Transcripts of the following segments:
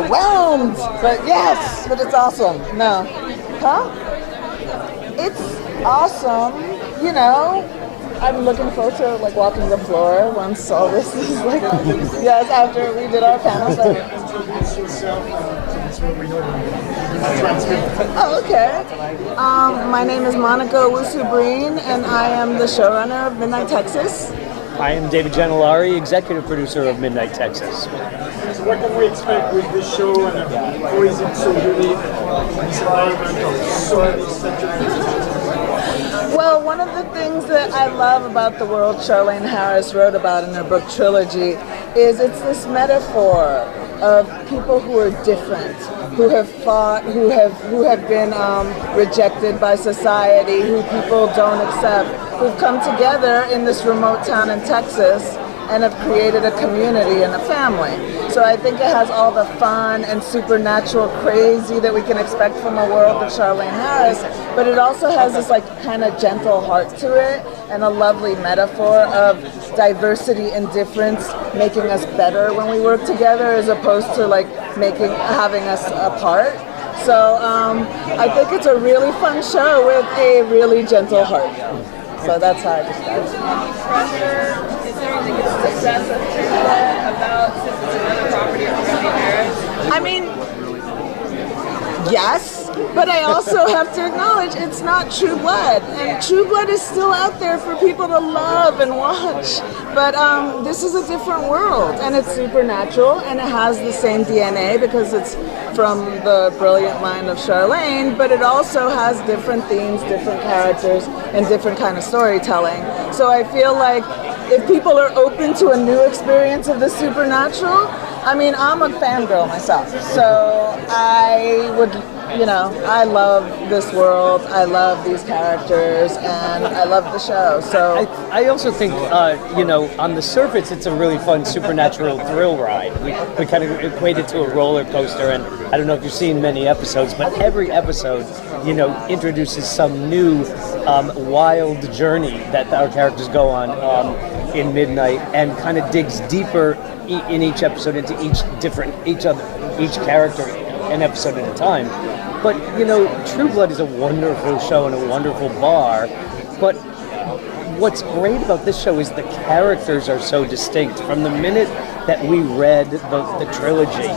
overwhelmed. But yes, but it's awesome. No. Huh? It's awesome. You know, I'm looking forward to like walking the floor once all this is like, yes, after we did our panel. So. Oh, okay. My name is Monica Owusu-Breen, and I am the showrunner of Midnight Texas. I am David Gentilari, executive producer of Midnight Texas. So what can we expect with this show, and how is it so unique in this environment of so many Well, one of the things that I love about the world Charlaine Harris wrote about in her book Trilogy is it's this metaphor of people who are different, who have fought, who have been rejected by society, who people don't accept, who've come together in this remote town in Texas and have created a community and a family. So I think it has all the fun and supernatural crazy that we can expect from a world of Charlaine Harris, but it also has this like kind of gentle heart to it and a lovely metaphor of diversity and difference making us better when we work together as opposed to like having us apart. So I think it's a really fun show with a really gentle heart. So that's how I describe it. Is there anything you discuss about since it's another property of Charlaine Harris? I mean, yes, but I also have to acknowledge it's not True Blood, and True Blood is still out there for people to love and watch. But this is a different world, and it's supernatural, and it has the same DNA because it's from the brilliant mind of Charlaine, but it also has different themes, different characters, and different kind of storytelling. So I feel like if people are open to a new experience of the supernatural, I mean, I'm a fangirl myself, so I would, I love this world, I love these characters, and I love the show, so... I also think, on the surface, it's a really fun supernatural thrill ride. We kind of equate it to a roller coaster, and I don't know if you've seen many episodes, but every episode, introduces some new wild journey that our characters go on in Midnight, and kind of digs deeper in each episode into each character an episode at a time. But True Blood is a wonderful show and a wonderful bar, but what's great about this show is the characters are so distinct. From the minute that we read the trilogy,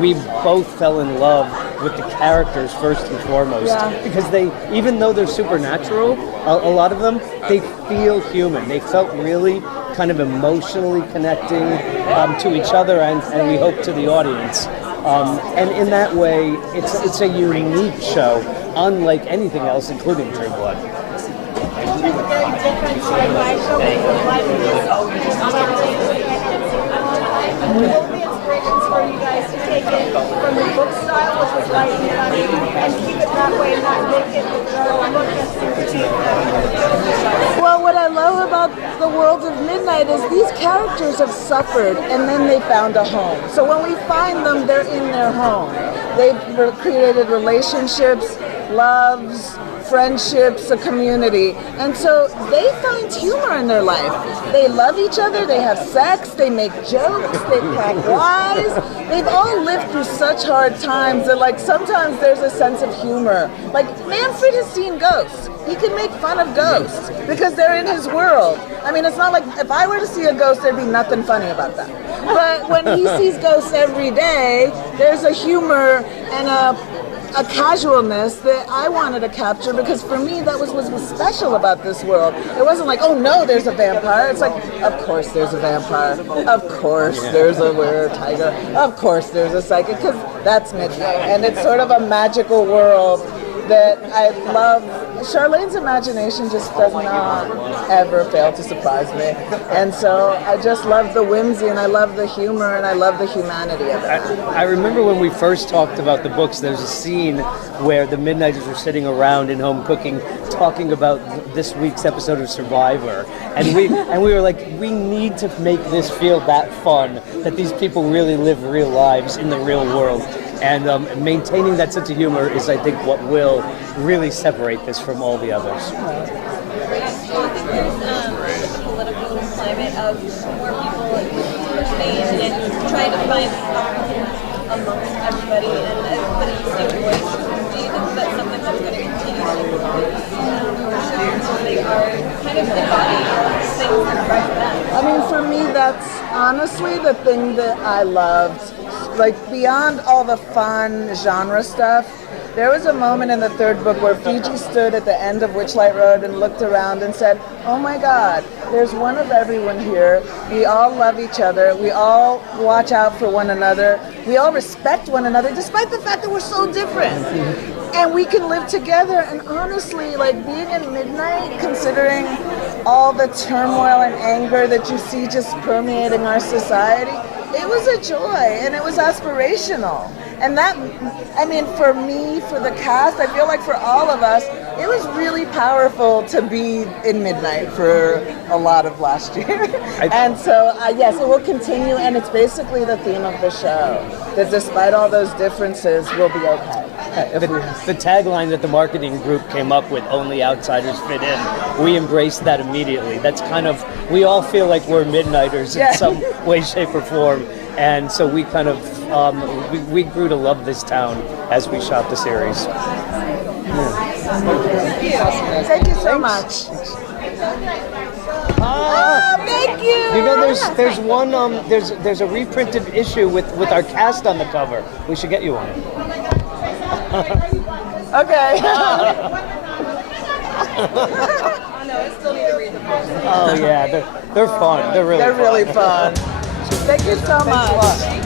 we both fell in love with the characters first and foremost, because they, even though they're supernatural, a lot of them, they feel human. They felt really kind of emotionally connecting to each other and we hope to the audience. And in that way, it's a unique show, unlike anything else, including True Blood. Very different sci-fi show. What were the inspirations for you guys to take it from the book style, which was light and funny, and keep it that way, not make it look as super. Well, what I love about the world of Midnight is these characters have suffered and then they found a home. So when we find them, they're in their home. They've created relationships, loves, friendships, a community. And so they find humor in their life. They love each other, they have sex, they make jokes, they crack wise. They've all lived through such hard times that like sometimes there's a sense of humor. Like Manfred has seen ghosts. He can make fun of ghosts because they're in his world. I mean, it's not like if I were to see a ghost, there'd be nothing funny about that. But when he sees ghosts every day, there's a humor and a casualness that I wanted to capture because for me that was what was special about this world. It wasn't like, oh no, there's a vampire. It's like, of course there's a vampire. Of course there's a were-tiger. Of course there's a psychic, because that's Midnight. And it's sort of a magical world that I love. Charlaine's imagination just does not ever fail to surprise me. And so I just love the whimsy and I love the humor and I love the humanity of it. I remember when we first talked about the books, there's a scene where the Midnighters were sitting around in home cooking, talking about this week's episode of Survivor. And we were like, we need to make this feel that fun, that these people really live real lives in the real world. And maintaining that sense of humor is, I think, what will really separate this from all the others. Do you think there's a political climate of more people in the stage and trying to find everybody and everybody distinct voice. Do you think that's something that's going to continue to exist for shows where they are kind of embodying things that are right for them? I mean, for me, that's honestly the thing that I loved. Like, beyond all the fun genre stuff, there was a moment in the third book where Fiji stood at the end of Witchlight Road and looked around and said, oh my God, there's one of everyone here. We all love each other. We all watch out for one another. We all respect one another, despite the fact that we're so different. And we can live together. And honestly, like, being in Midnight, considering all the turmoil and anger that you see just permeating our society, it was a joy and it was aspirational. And that, I mean, for me, for the cast, I feel like for all of us, it was really powerful to be in Midnight for a lot of last year. And so, yes, it will continue, and it's basically the theme of the show, that despite all those differences, we'll be okay. The tagline that the marketing group came up with, only outsiders fit in, we embraced that immediately. That's kind of, we all feel like we're Midnighters in some way, shape, or form. And so we kind of, we grew to love this town as we shot the series. Thank you so much. Thank you. You know, there's one, there's a reprinted issue with our cast on the cover. We should get you one. Okay. Oh no, I still need to read the book. Oh yeah, they're fun. They're really fun. Thank you so much.